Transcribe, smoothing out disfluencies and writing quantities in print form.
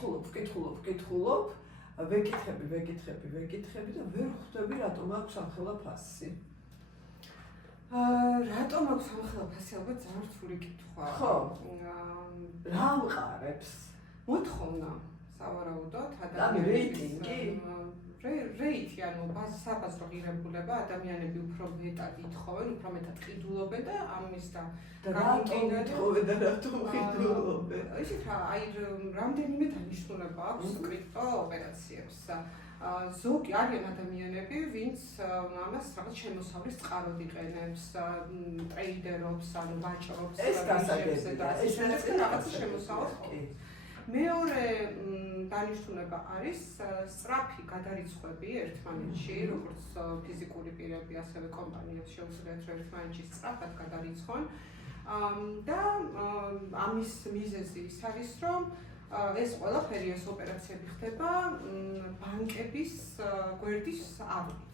ვკითხულობ, ვეკითხები და ვერ ხვდები რატომ აქვს ამხელა ფასი. რატომ აქვს ამხელა ფასი? ალბათ ძალიან რთული კითხვა. ხო. რა ამყარებს? მოთხოვნა სავარაუდოდ ადამიანების რეიტინგი? რეიტი, ანუ საბაზრო ღირებულება, ადამიანები უფრო მეტად ითხოვენ, უფრო მეტად ყიდულობენ და ამის და რატომ ითხოვენ და რატომ ყიდულობენ? ისეთ აი რამდენიმე დანიშნულება აქვს კრიპტო ოპერაციებს. ზოგი არიან ადამიანები, ვინც ამას რაღაც შემოსავლის წყაროდ იყენებს, ტრეიდერობს, ანუ ვაჭრობს, ეს გასაგებია, ეს რაღაც შემოსავალს ყოფს. მეორე დანიშნულება არის სწრაფი გადარიცხვები ერთმანეთში, როგორც ფიზიკური პირები, ასევე კომპანიებს შეუძლიათ რომ ერთმანეთში სწრაფად გადარიცხვონ. და ამის მიზეზი ის არის, რომ ეს ყველაფერი ეს ოპერაციები ხდება ბანკების გვერდის ავლით.